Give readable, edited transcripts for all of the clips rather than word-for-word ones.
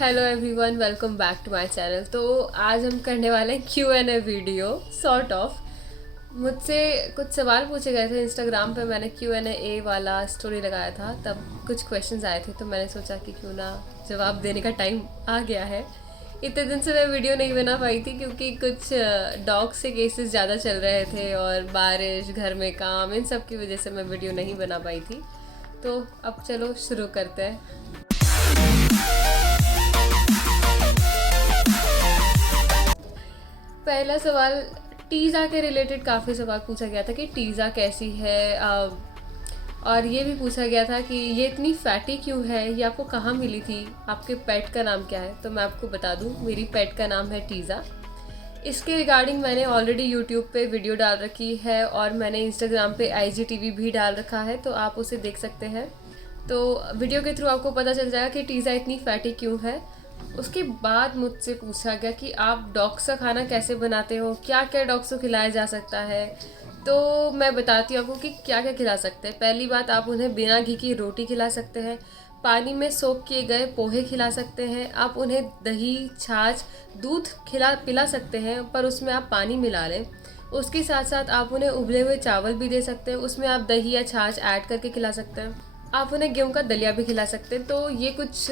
Hello everyone, welcome back to my channel. तो आज हम करने वाले हैं Q&A वीडियो सॉर्ट ऑफ। मुझसे कुछ सवाल पूछे गए थे इंस्टाग्राम पे। मैंने Q&A वाला स्टोरी लगाया था, तब कुछ क्वेश्चंस आए थे, तो मैंने सोचा कि क्यों ना जवाब देने का टाइम आ गया है। इतने दिन से मैं वीडियो नहीं बना पाई थी क्योंकि कुछ डॉग से केसेस ज़्यादा चल रहे थे और बारिश, घर में काम, इन सब की वजह से मैं वीडियो नहीं बना पाई थी। तो अब चलो शुरू करते हैं। पहला सवाल टीज़ा के रिलेटेड काफ़ी सवाल पूछा गया था कि टीज़ा कैसी है। और ये भी पूछा गया था कि ये इतनी फैटी क्यों है, ये आपको कहाँ मिली थी, आपके पेट का नाम क्या है। तो मैं आपको बता दूँ, मेरी पेट का नाम है टीज़ा। इसके रिगार्डिंग मैंने ऑलरेडी यूट्यूब पे वीडियो डाल रखी है और मैंने इंस्टाग्राम पे IGTV भी डाल रखा है, तो आप उसे देख सकते हैं। तो वीडियो के थ्रू आपको पता चल जाएगा कि टीज़ा इतनी फैटी क्यों है। उसके बाद मुझसे पूछा गया कि आप डॉग्स का खाना कैसे बनाते हो, क्या क्या डॉग्स को खिलाया जा सकता है। तो मैं बताती हूँ आपको कि क्या क्या खिला सकते हैं। पहली बात, आप उन्हें बिना घी की रोटी खिला सकते हैं, पानी में सोख किए गए पोहे खिला सकते हैं, आप उन्हें दही, छाछ, दूध पिला सकते हैं, पर उसमें आप पानी मिला लें। उसके साथ साथ आप उन्हें उबले हुए चावल भी दे सकते हैं, उसमें आप दही या छाछ ऐड करके खिला सकते हैं। आप उन्हें गेहूं का दलिया भी खिला सकते हैं। तो ये कुछ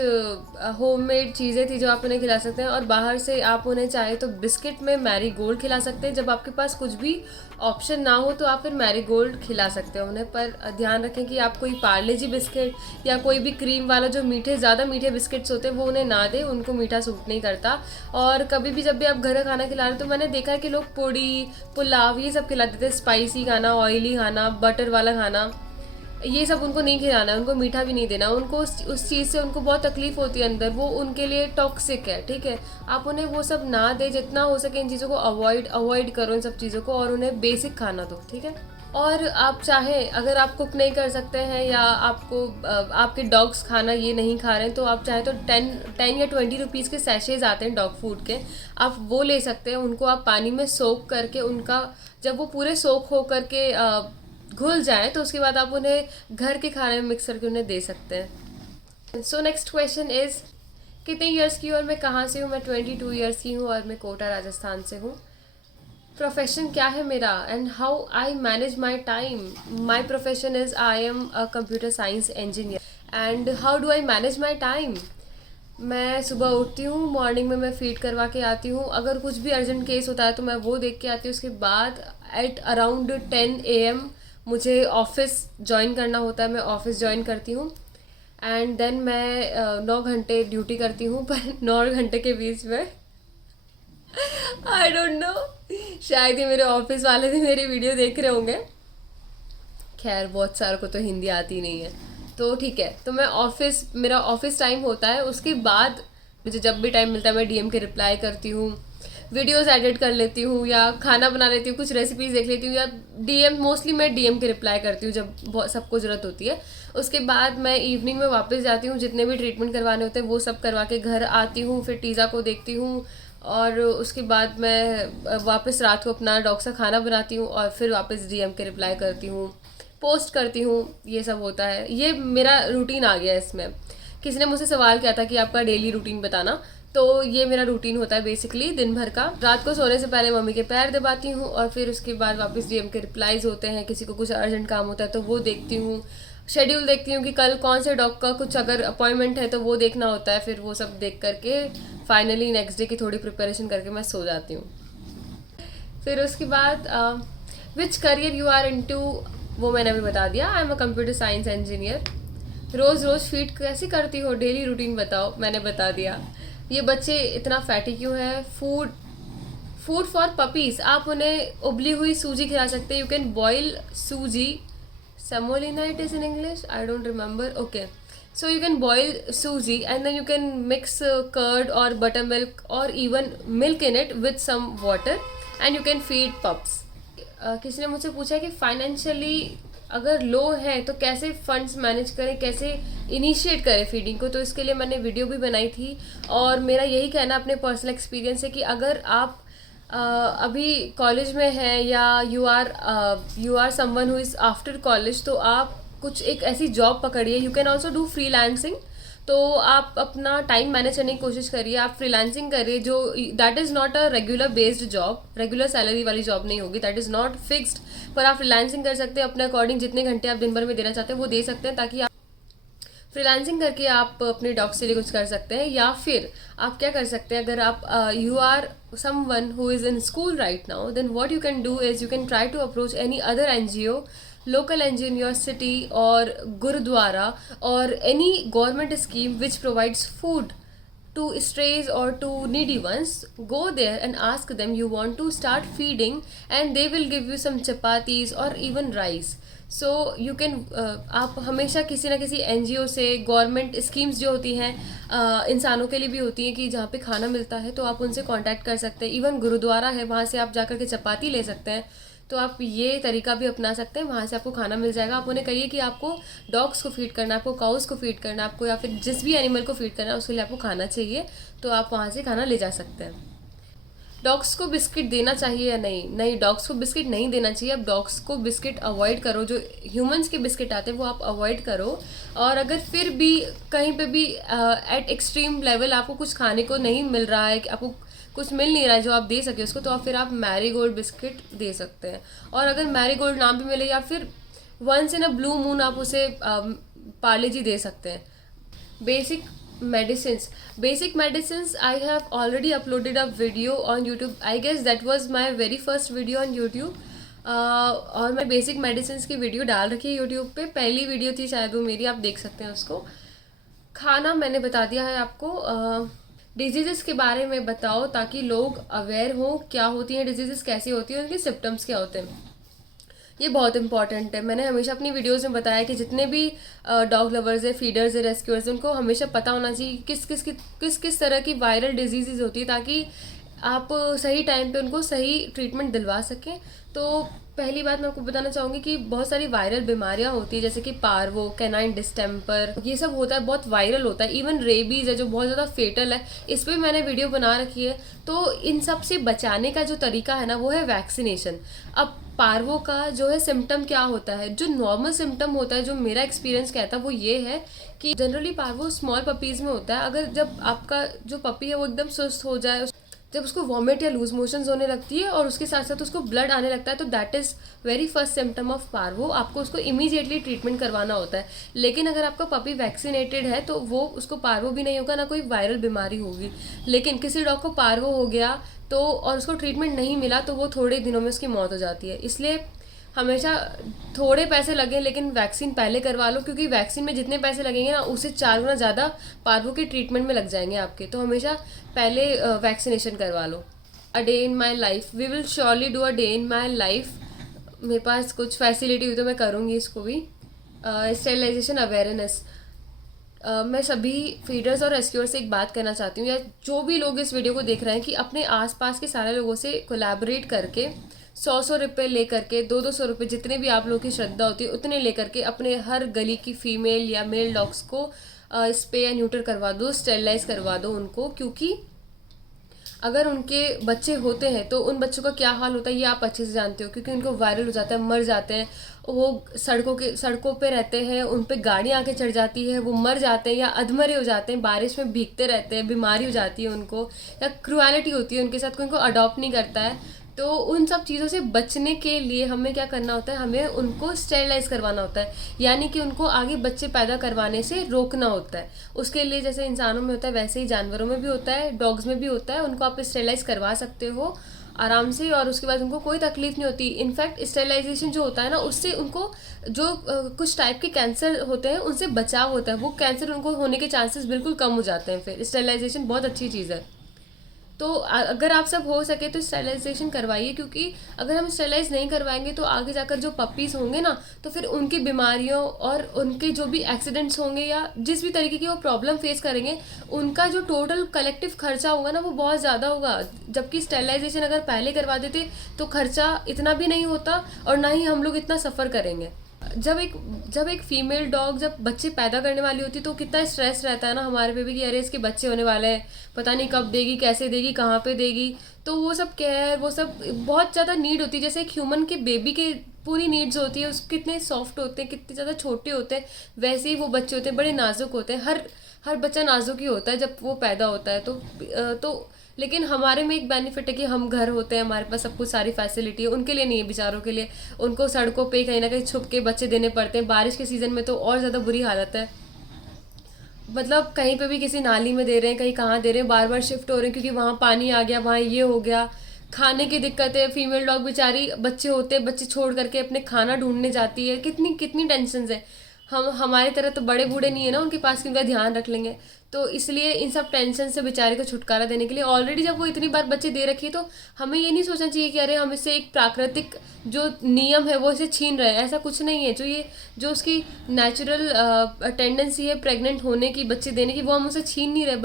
होममेड चीज़ें थी जो आप उन्हें खिला सकते हैं। और बाहर से आप उन्हें चाहे तो बिस्किट में मैरी गोल्ड खिला सकते हैं। जब आपके पास कुछ भी ऑप्शन ना हो तो आप फिर मैरी गोल्ड खिला सकते हैं उन्हें, पर ध्यान रखें कि आप कोई पार्ले जी बिस्किट या कोई भी क्रीम वाला जो ज़्यादा मीठे बिस्किट्स होते हैं वो उन्हें ना दें, उनको मीठा सूट नहीं करता। और कभी भी जब भी आप घर का खाना खिला रहे हैं तो मैंने देखा है कि लोग पूड़ी, पुलाव, ये सब खिला देते हैं। स्पाइसी खाना, ऑयली खाना, बटर वाला खाना, ये सब उनको नहीं खिलाना है। उनको मीठा भी नहीं देना। उनको उस चीज़ से उनको बहुत तकलीफ होती है अंदर, वो उनके लिए टॉक्सिक है। ठीक है, आप उन्हें वो सब ना दे, जितना हो सके इन चीज़ों को अवॉइड करो, इन सब चीज़ों को, और उन्हें बेसिक खाना दो। ठीक है। और आप चाहें, अगर आप कुक नहीं कर सकते हैं या आपको आपके डॉग्स खाना ये नहीं खा रहे हैं, तो आप चाहें तो 10 या 20 रुपीज़ के सैशेज आते हैं डॉग फूड के, आप वो ले सकते हैं। उनको आप पानी में सोक करके, उनका जब वो पूरे सोक हो करके घुल जाए तो उसके बाद आप उन्हें घर के खाने में मिक्स करके उन्हें दे सकते हैं। सो नेक्स्ट क्वेश्चन इज़, कितने ईयर्स की और मैं कहाँ से हूँ। मैं 22 ईयर्स की हूँ और मैं कोटा राजस्थान से हूँ। प्रोफेशन क्या है मेरा and how I manage my time. My profession is I am a computer science engineer. And how do I manage my time. मैं सुबह उठती हूँ, मॉर्निंग में मैं फीड करवा के आती हूँ। अगर कुछ भी अर्जेंट केस होता है तो मैं वो देख के आती हूँ। उसके बाद एट अराउंड 10 AM मुझे ऑफिस ज्वाइन करना होता है। मैं ऑफिस ज्वाइन करती हूँ एंड देन मैं 9 घंटे ड्यूटी करती हूँ। पर 9 घंटे के बीच में आई डोंट नो, शायद ये मेरे ऑफिस वाले भी मेरी वीडियो देख रहे होंगे। खैर, बहुत सारों को तो हिंदी आती नहीं है, तो ठीक है। तो मैं मेरा ऑफिस टाइम होता है, उसके बाद मुझे जब भी टाइम मिलता है मैं DM के रिप्लाई करती हूँ, वीडियोस एडिट कर लेती हूँ या खाना बना लेती हूँ, कुछ रेसिपीज देख लेती हूँ, या मोस्टली मैं DM के रिप्लाई करती हूँ जब बहुत सबको ज़रूरत होती है। उसके बाद मैं इवनिंग में वापस जाती हूँ, जितने भी ट्रीटमेंट करवाने होते हैं वो सब करवा के घर आती हूँ, फिर टीज़ा को देखती हूँ। और उसके बाद मैं वापस रात को अपना डॉग सा खाना बनाती हूँ और फिर वापस DM के रिप्लाई करती हूँ, पोस्ट करती हूँ। ये सब होता है, ये मेरा रूटीन आ गया है इसमें। किसी ने मुझसे सवाल किया था कि आपका डेली रूटीन बताना, तो ये मेरा रूटीन होता है बेसिकली दिन भर का। रात को सोने से पहले मम्मी के पैर दबाती हूँ और फिर उसके बाद वापस DM के रिप्लाईज होते हैं। किसी को कुछ अर्जेंट काम होता है तो वो देखती हूँ, शेड्यूल देखती हूँ कि कल कौन से डॉग का कुछ अगर अपॉइंटमेंट है तो वो देखना होता है। फिर वो सब देख करके फाइनली नेक्स्ट डे की थोड़ी प्रिपरेशन करके मैं सो जाती हूँ। फिर उसके बाद which career you are into, वो मैंने अभी बता दिया। I am a computer science engineer. रोज़ फीड कैसे करती हो, डेली रूटीन बताओ, मैंने बता दिया। ये बच्चे इतना फैटी क्यों है। फूड फॉर पपीज़, आप उन्हें उबली हुई सूजी खिला सकते हैं। यू कैन बॉयल सूजी, semolina it is in English, I don't remember. Okay, so you can boil suji and then you can mix curd or buttermilk or even milk in it with some water and you can feed pups. किसी ने मुझसे पूछा कि financially अगर लो है तो कैसे funds manage करें, कैसे इनिशिएट करें फीडिंग को। तो इसके लिए मैंने वीडियो भी बनाई थी और मेरा यही कहना अपने पर्सनल एक्सपीरियंस है कि अगर आप अभी कॉलेज में है या you are someone who is after college, तो आप कुछ एक ऐसी जॉब पकड़िए। You can also do freelancing, तो आप अपना टाइम मैनेज करने की कोशिश करिए, आप फ्रीलांसिंग करिए, जो that is not a regular based job, regular salary वाली जॉब नहीं होगी, दैट इज़ नॉट फिक्स्ड। पर आप फ्रीलांसिंग कर सकते हैं, अपने अकॉर्डिंग जितने घंटे आप दिन भर में देना चाहते हैं वो दे सकते हैं, ताकि फ्रीलांसिंग करके आप अपने डॉग्स के लिए कुछ कर सकते हैं। या फिर आप क्या कर सकते हैं, अगर आप you are someone who is in school right now, then what you can do is you can try to approach any other NGO, local NGO in your city or gurudwara or any government scheme which provides food to strays or to needy ones. Go there and ask them you want to start feeding, and they will give you some chapatis or even rice. So you can आप हमेशा किसी ना किसी NGO से, government schemes जो होती हैं इंसानों के लिए भी होती हैं कि जहाँ पे खाना मिलता है, तो आप उनसे कांटेक्ट कर सकते हैं। इवन गुरुद्वारा है, वहाँ से आप जाकर के चपाती ले सकते हैं। तो आप ये तरीका भी अपना सकते हैं, वहाँ से आपको खाना मिल जाएगा। आप उन्हें कहिए कि आपको डॉग्स को फीड करना है, आपको काउस को फीड करना है, आपको या फिर जिस भी एनिमल को फीड करना है उसके लिए आपको खाना चाहिए, तो आप वहाँ से खाना ले जा सकते हैं। डॉग्स को बिस्किट देना चाहिए या नहीं? नहीं, डॉग्स को बिस्किट नहीं देना चाहिए। अब डॉग्स को बिस्किट अवॉइड करो, जो ह्यूमंस के बिस्किट आते हैं वो आप अवॉइड करो। और अगर फिर भी कहीं पे भी एट एक्सट्रीम लेवल आपको कुछ खाने को नहीं मिल रहा है, कि आपको कुछ मिल नहीं रहा है जो आप दे सके उसको, तो आप फिर आप मैरीगोल्ड बिस्किट दे सकते हैं। और अगर मैरीगोल्ड ना भी मिले, या फिर once in a blue moon आप उसे पार्ले जी दे सकते हैं। Basic medicines basic medicines, I have already uploaded a video on YouTube. I guess that was my very first video on YouTube. और मैं बेसिक मेडिसिन की वीडियो डाल रखी है यूट्यूब पे, पहली वीडियो थी शायद वो मेरी, आप देख सकते हैं उसको। खाना मैंने बता दिया है आपको। डिजीज़ के बारे में बताओ ताकि लोग अवेयर हो, क्या होती हैं डिजीज़, कैसी होती हैं, उनके सिम्टम्स क्या होते हैं। ये बहुत इंपॉर्टेंट है। मैंने हमेशा अपनी वीडियोस में बताया कि जितने भी डॉग लवर्स है, फीडर्स है, रेस्क्यूअर्स, उनको हमेशा पता होना चाहिए किस किस तरह की वायरल डिजीज़ होती है, ताकि आप सही टाइम पे उनको सही ट्रीटमेंट दिलवा सकें। तो पहली बात मैं आपको बताना चाहूँगी कि बहुत सारी वायरल बीमारियाँ होती है, जैसे कि पार्वो, कैनाइन डिस्टेम्पर, ये सब होता है, बहुत वायरल होता है। इवन रेबीज़ है जो बहुत ज़्यादा फेटल है, इस पर मैंने वीडियो बना रखी है। तो इन सब से बचाने का जो तरीका है ना, वो है वैक्सीनेशन। अब पार्वो का जो है सिम्टम क्या होता है, जो नॉर्मल सिम्टम होता है, जो मेरा एक्सपीरियंस कहता है वो ये है कि जनरली पार्वो स्मॉल पपीज़ में होता है। अगर जब आपका जो पपी है वो एकदम सुस्त हो जाए, जब उसको वॉमिट या लूज मोशंस होने लगती है और उसके साथ साथ उसको ब्लड आने लगता है, तो that is very first symptom of parvo. आपको उसको इमीडिएटली ट्रीटमेंट करवाना होता है। लेकिन अगर आपका पपी वैक्सीनेटेड है तो वो उसको पार्वो भी नहीं होगा, ना कोई वायरल बीमारी होगी। लेकिन किसी डॉग को पार्वो हो गया तो और उसको ट्रीटमेंट नहीं मिला, तो वो थोड़े दिनों में उसकी मौत हो जाती है। इसलिए हमेशा थोड़े पैसे लगे लेकिन वैक्सीन पहले करवा लो, क्योंकि वैक्सीन में जितने पैसे लगेंगे ना, उससे 4 गुना ज़्यादा पार्वो के ट्रीटमेंट में लग जाएंगे आपके। तो हमेशा पहले वैक्सीनेशन करवा लो। A day in my life, we will surely do a day in my life. मेरे पास कुछ फैसिलिटी हुई तो मैं करूँगी इसको भी। स्टेरिलाइजेशन अवेयरनेस, मैं सभी फीडर्स और रेस्क्यूअर से एक बात करना चाहती हूँ, या जो भी लोग इस वीडियो को देख रहे हैं, कि अपने आसपास के सारे लोगों से कोलैबोरेट करके 100 रुपये ले करके, 200 रुपये, जितने भी आप लोगों की श्रद्धा होती है उतने ले करके अपने हर गली की फीमेल या मेल डॉग्स को स्प्रे या न्यूटर करवा दो, स्टेरिलाइज करवा दो उनको। क्योंकि अगर उनके बच्चे होते हैं तो उन बच्चों का क्या हाल होता है ये आप अच्छे से जानते हो, क्योंकि उनको वायरल हो जाता है, मर जाते हैं। वो सड़कों पे रहते हैं, उन पे गाड़ियाँ आके चढ़ जाती है, वो मर जाते हैं या अधमरे हो जाते हैं, बारिश में भीगते रहते हैं, बीमारी हो जाती है उनको, या क्रुएलिटी होती है उनके साथ, कोई उनको अडॉप्ट नहीं करता है। तो उन सब चीज़ों से बचने के लिए हमें क्या करना होता है, हमें उनको स्टेरिलाइज करवाना होता है, यानी कि उनको आगे बच्चे पैदा करवाने से रोकना होता है। उसके लिए जैसे इंसानों में होता है वैसे ही जानवरों में भी होता है, डॉग्स में भी होता है। उनको आप स्टेरिलाइज करवा सकते हो आराम से, और उसके बाद उनको कोई तकलीफ नहीं होती। इनफैक्ट स्टेरिलाइजेशन जो होता है ना, उससे उनको जो कुछ टाइप के कैंसर होते हैं उनसे बचाव होता है। वो कैंसर उनको होने के चांसेस बिल्कुल कम हो जाते हैं। फिर स्टेरिलाइजेशन बहुत अच्छी चीज़ है। तो अगर आप सब हो सके तो स्टेरिलाइजेशन करवाइए, क्योंकि अगर हम स्टेरिलाइज नहीं करवाएंगे तो आगे जाकर जो पपीज़ होंगे ना, तो फिर उनकी बीमारियों और उनके जो भी एक्सीडेंट्स होंगे या जिस भी तरीके की वो प्रॉब्लम फेस करेंगे, उनका जो टोटल कलेक्टिव खर्चा होगा ना वो बहुत ज़्यादा होगा। जबकि स्टेरिलाइजेशन अगर पहले करवा देते तो खर्चा इतना भी नहीं होता और ना ही हम लोग इतना सफ़र करेंगे। जब एक फीमेल डॉग जब बच्चे पैदा करने वाली होती है तो कितना स्ट्रेस रहता है ना हमारे पे भी, कि अरे इसके बच्चे होने वाले हैं, पता नहीं कब देगी, कैसे देगी, कहाँ पे देगी। तो वो सब केयर, वो सब बहुत ज़्यादा नीड होती है। जैसे एक ह्यूमन के बेबी के पूरी नीड्स होती है, उसके कितने सॉफ्ट होते हैं, कितने ज़्यादा छोटे होते हैं, वैसे ही वो बच्चे होते हैं, बड़े नाजुक होते हैं। हर बच्चा नाजुक ही होता है जब वो पैदा होता है, तो लेकिन हमारे में एक बेनिफिट है कि हम घर होते हैं, हमारे पास सब कुछ सारी फैसिलिटी है। उनके लिए नहीं है, बेचारों के लिए। उनको सड़कों पे कहीं ना कहीं छुप के बच्चे देने पड़ते हैं। बारिश के सीज़न में तो और ज़्यादा बुरी हालत है। मतलब कहीं पे भी किसी नाली में दे रहे हैं, कहीं कहाँ दे रहे हैं, बार बार शिफ्ट हो रहे हैं क्योंकि वहाँ पानी आ गया, वहाँ ये हो गया। खाने की दिक्कत है, फीमेल डॉग बेचारी, बच्चे होते हैं, बच्चे छोड़ करके अपने खाना ढूंढने जाती है। कितनी कितनी टेंशन है। हम हमारी तरह तो बड़े बूढ़े नहीं है ना उनके पास कि उनका ध्यान रख लेंगे। तो इसलिए इन सब टेंशन से बेचारे को छुटकारा देने के लिए ऑलरेडी जब वो इतनी बार बच्चे दे रखी है, तो हमें ये नहीं सोचना चाहिए कि अरे हम इससे एक प्राकृतिक जो नियम है वो इसे छीन रहे हैं। ऐसा कुछ नहीं है। जो उसकी नेचुरल टेंडेंसी है प्रेग्नेंट होने की, बच्चे देने की, वो हम उसे छीन नहीं रहे,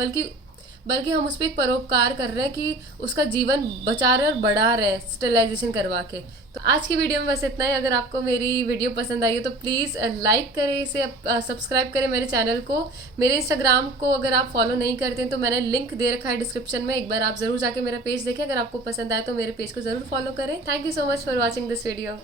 बल्कि हम उस पर एक परोपकार कर रहे हैं कि उसका जीवन बचा रहे हैं और बढ़ा रहे हैं स्टेरिलाइजेशन करवा के। तो आज की वीडियो में बस इतना ही। अगर आपको मेरी वीडियो पसंद आई हो तो प्लीज़ लाइक करें इसे, सब्सक्राइब करें मेरे चैनल को। मेरे इंस्टाग्राम को अगर आप फॉलो नहीं करते हैं तो मैंने लिंक दे रखा है डिस्क्रिप्शन में, एक बार आप ज़रूर जाके मेरा पेज देखें। अगर आपको पसंद आए तो मेरे पेज को ज़रूर फॉलो करें। Thank you so much for watching this video.